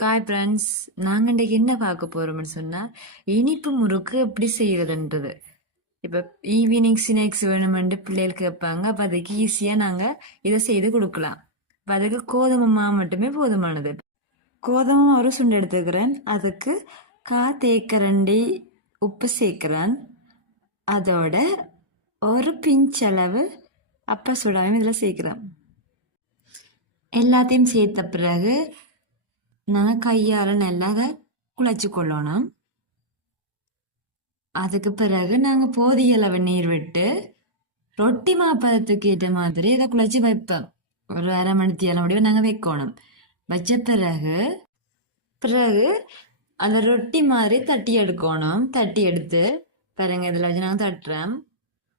காய் ஃப்ரெண்ட்ஸ், நாங்கள் இன்றைக்கி என்ன பார்க்க போகிறோம்னு சொன்னால் இனிப்பு முறுக்கு எப்படி செய்கிறதுன்றது. இப்போ ஈவினிங் ஸ்நாக்ஸ் வேணுமென்று பிள்ளைகள் கேட்பாங்க. அப்போ அதுக்கு ஈஸியாக நாங்கள் இதை செய்து கொடுக்கலாம். இப்போ அதுக்கு கோதுமை மாவு மட்டுமே போதுமானது. கோதுமை மாவு ஒரு சுண்டு எடுத்துக்கிறேன். அதுக்கு தேக்கரண்டி உப்பு சேர்க்குறேன். அதோட ஒரு பிஞ்சளவு அப்பா சூடாவும் இதில் சேர்க்குறேன். எல்லாத்தையும் சேர்த்த பிறகு நாங்கள் கையால் நல்லா அதை குழைச்சி கொள்ளணும். அதுக்கு பிறகு நாங்கள் போதிய அளவு நீர் விட்டு ரொட்டி மாப்பதத்துக்கு ஏற்ற மாதிரி இதை குழைச்சி வைப்போம். ஒரு அரை மணித்தியால முடிவு நாங்கள் வைக்கணும். வச்ச பிறகு அந்த ரொட்டி மாதிரி தட்டி எடுக்கணும். தட்டி எடுத்து பாருங்க, இதில் வச்சு நாங்கள் தட்டுறோம்.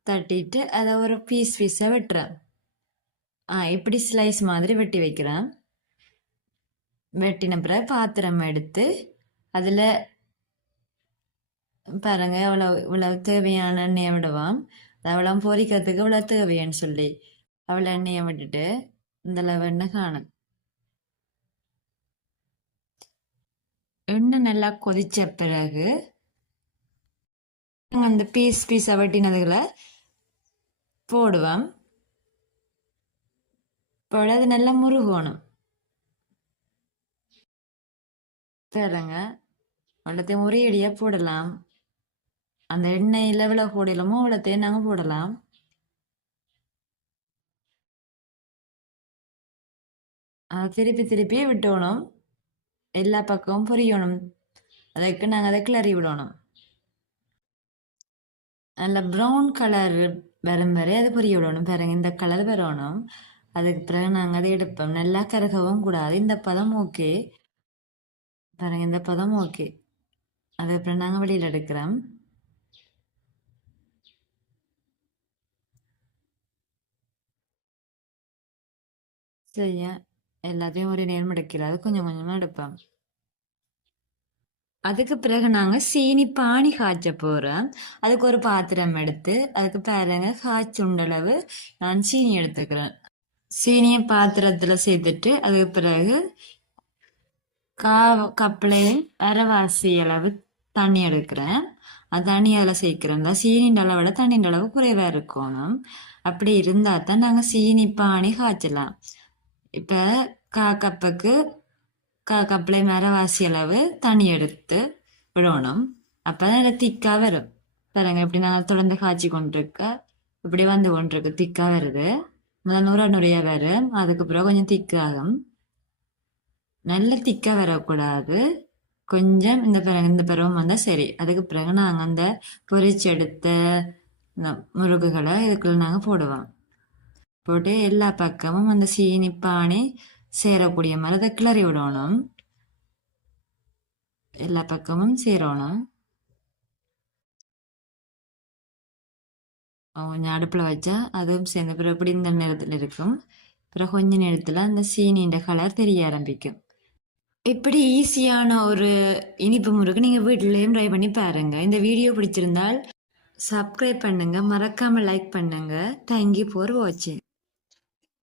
தட்டிட்டு அதை ஒரு பீஸாக வெட்டுறோம். இப்படி ஸ்லைஸ் மாதிரி வெட்டி வைக்கிறேன். வெட்டின பிறகு பாத்திரம் எடுத்து அதில் பாருங்க இவ்வளவு தேவையான எண்ணெயை விடுவோம். அவ்வளோ பொரிக்கிறதுக்கு இவ்வளோ தேவையான்னு சொல்லி அவ்வளோ எண்ணெயை விட்டுட்டு இந்த எண்ணெய் காணும். எண்ணெய் நல்லா கொதிச்ச பிறகு அந்த பீஸாக வெட்டினதுகளை போடுவோம். போட அது நல்லா முருகணும். பாருங்க, அவ்வளோத்தையும் ஒரே அடியாக போடலாம். அந்த எண்ணெயில் எவ்வளோ போடலாமோ அவ்வளோத்தையும் நாங்கள் போடலாம். திருப்பி திருப்பி விட்டணும். எல்லா பக்கமும் பொரியணும். அதுக்கு நாங்கள் அதை கிளறி விடணும். நல்ல ப்ரௌன் கலர் வரும் வரை அதை பொரிய விடணும். பாருங்க, இந்த கலர் வரணும். அதுக்கு பிறகு நாங்கள் அதை எடுப்போம். நல்லா கருகவும் கூடாது. இந்த பதம் ஓகே. பாருங்க, இந்த பதம் ஓகே. அதுக்கப்புறம் நாங்கள் வெளியில் எடுக்கிறோம். சரியா, எல்லாத்தையும் ஒரு நேரம் எடுக்கிறாது, கொஞ்சம் கொஞ்சமாக எடுப்போம். அதுக்கு பிறகு நாங்கள் சீனி பானி காய்ச்ச போகிறோம். அதுக்கு ஒரு பாத்திரம் எடுத்து அதுக்கு பாருங்க காய்ச்சுண்டளவு நான் சீனி எடுத்துக்கிறேன். சீனியை பாத்திரத்தில் சேர்த்துட்டு அதுக்கு பிறகு கப்பிலையும் அரைவாசி அளவு தண்ணி எடுக்கிறேன். அது தண்ணி அதில் சேர்க்கிறேன். சீனின்ற அளவோட தண்ணின்ற அளவு குறைவாக இருக்கணும். அப்படி இருந்தால் தான் நாங்கள் சீனி பானி காய்ச்சலாம். இப்போ கப்புக்கு கப்பிலையும் அரைவாசி அளவு தண்ணி எடுத்து விடணும். அப்போ தான் இதில் திக்காக வரும். பாருங்க, இப்படி நாங்கள் தொடர்ந்து காய்ச்சி கொண்டிருக்க இப்படி வந்து கொண்டிருக்கு, திக்காக வருது. முதல் நுரையாக வரும். அதுக்கு பிறகு கொஞ்சம் திக்காகும். நல்ல திக்காக வரக்கூடாது. கொஞ்சம் இந்த பருவம் வந்தால் சரி. அதுக்கு பிறகு நாங்கள் அந்த பொரிச்சு எடுத்த முருகுகளை இதுக்குள்ள நாங்கள் போடுவோம். போட்டு எல்லா பக்கமும் அந்த சீனி பானி சேரக்கூடிய மாதிரி அதை கிளறி விடணும். எல்லா பக்கமும் சேரணும். கொஞ்சம் அடுப்பில் வச்சா அதுவும் சேர்ந்த பிறகு இப்படி இந்த நேரத்தில் இருக்கும். பிறகு கொஞ்ச நேரத்தில் அந்த சீனின்ற கலர் தெரிய ஆரம்பிக்கும். இப்படி ஈஸியான ஒரு இனிப்பு முறுக்கு நீங்கள் வீட்டிலையும் ட்ரை பண்ணி பாருங்கள். இந்த வீடியோ பிடிச்சிருந்தால் சப்ஸ்கிரைப் பண்ணுங்கள், மறக்காமல் லைக் பண்ணுங்கள். தேங்க்யூ ஃபார் வாட்சிங்.